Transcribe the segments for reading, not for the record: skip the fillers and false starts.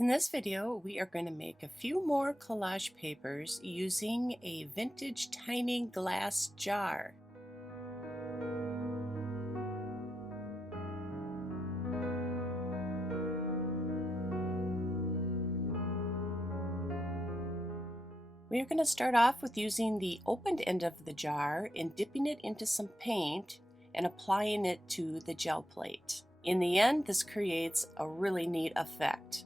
In this video, we are going to make a few more collage papers using a vintage tiny glass jar. We are going to start off with using the opened end of the jar and dipping it into some paint and applying it to the gel plate. In the end, this creates a really neat effect.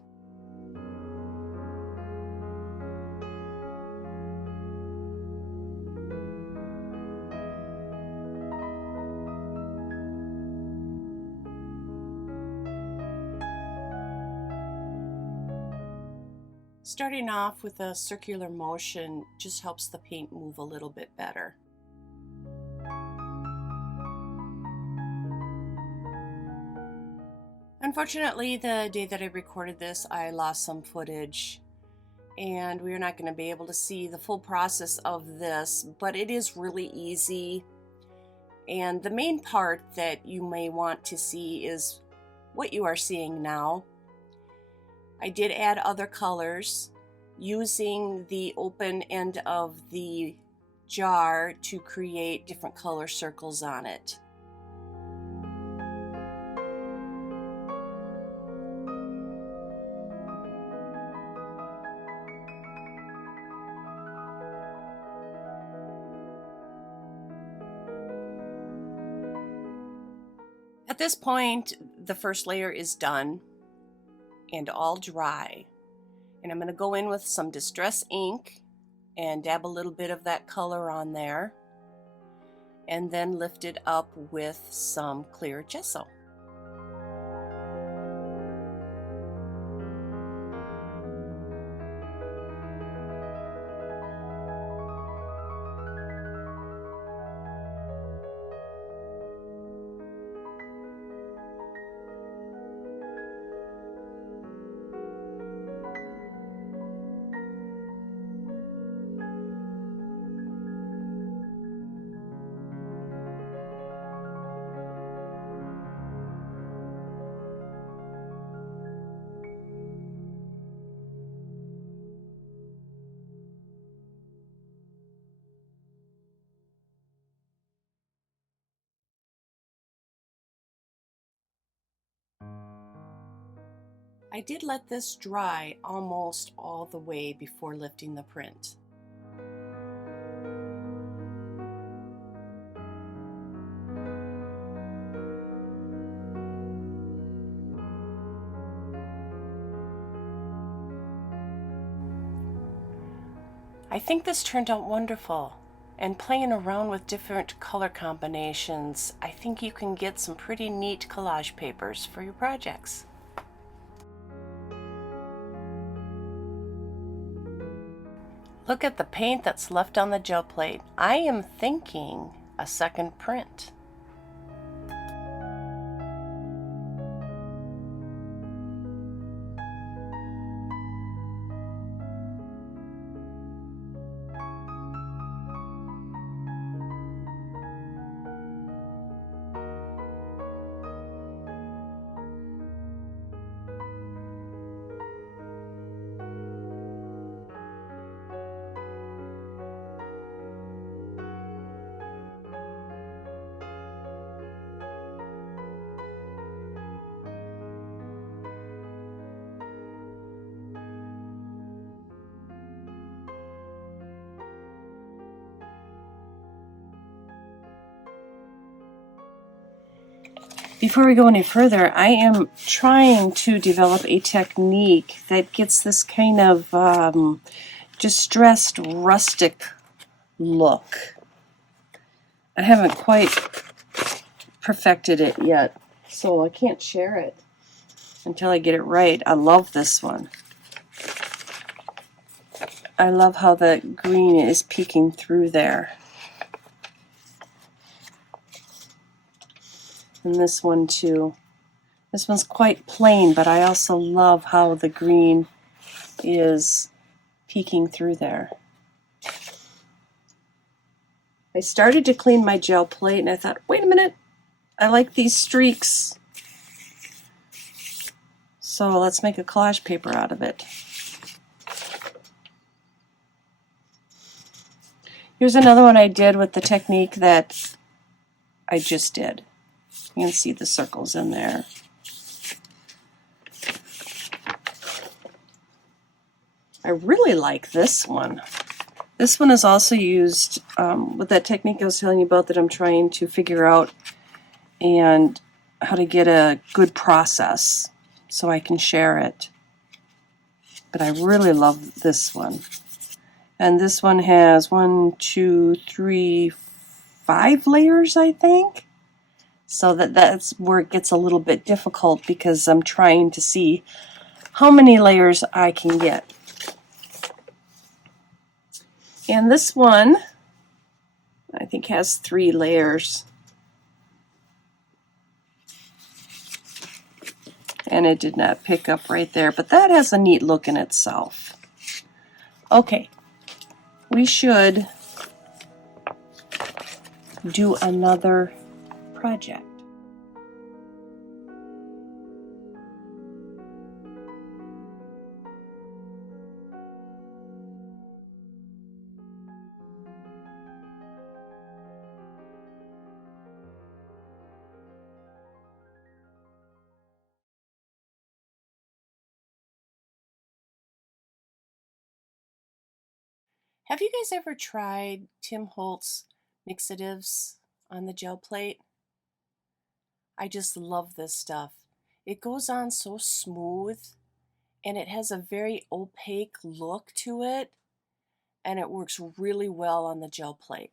Starting off with a circular motion just helps the paint move a little bit better. Unfortunately, the day that I recorded this, I lost some footage, and we're not going to be able to see the full process of this, but it is really easy. And the main part that you may want to see is what you are seeing now. I did add other colors using the open end of the jar to create different color circles on it. At this point, the first layer is done and all dry. And I'm going to go in with some distress ink and dab a little bit of that color on there, and then lift it up with some clear gesso. I did let this dry almost all the way before lifting the print. I think this turned out wonderful, and playing around with different color combinations, I think you can get some pretty neat collage papers for your projects. Look at the paint that's left on the gel plate. I am thinking a second print. Before we go any further, I am trying to develop a technique that gets this kind of distressed rustic look. I haven't quite perfected it yet, so I can't share it until I get it right. I love this one. I love how the green is peeking through there. And this one too. This one's quite plain, but I also love how the green is peeking through there. I started to clean my gel plate and I thought, wait a minute, I like these streaks. So let's make a collage paper out of it. Here's another one I did with the technique that I just did. You can see the circles in there. I really like this one. This one is also used with that technique I was telling you about that I'm trying to figure out and how to get a good process so I can share it. But I really love this one. And this one has 1, 2, 3, 5 layers, I think. So that's where it gets a little bit difficult because I'm trying to see how many layers I can get. And this one, I think, has 3 layers. And it did not pick up right there, but that has a neat look in itself. Okay, we should do another project. Have you guys ever tried Holtz Mixatives on the gel plate? I just love this stuff. It goes on so smooth and it has a very opaque look to it, and it works really well on the gel plate.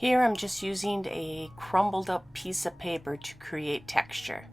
Here I'm just using a crumbled up piece of paper to create texture.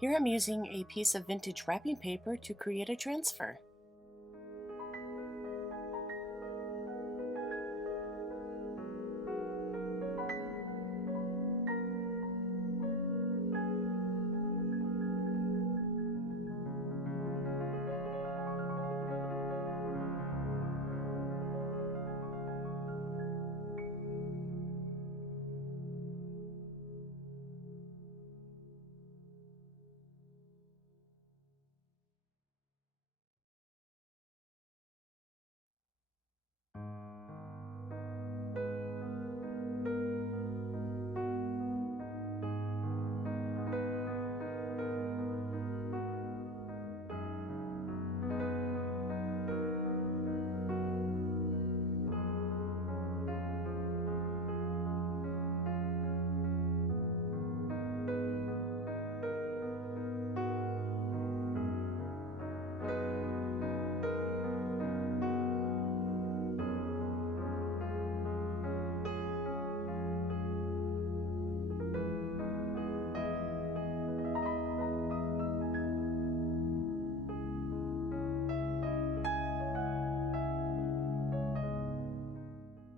Here I'm using a piece of vintage wrapping paper to create a transfer.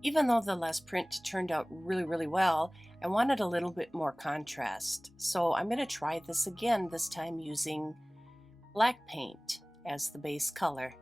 Even though the last print turned out really well, I wanted a little bit more contrast. So I'm going to try this again, this time using black paint as the base color.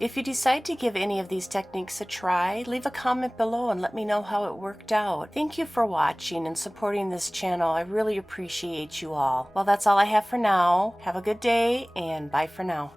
If you decide to give any of these techniques a try, leave a comment below and let me know how it worked out. Thank you for watching and supporting this channel. I really appreciate you all. Well, that's all I have for now. Have a good day and bye for now.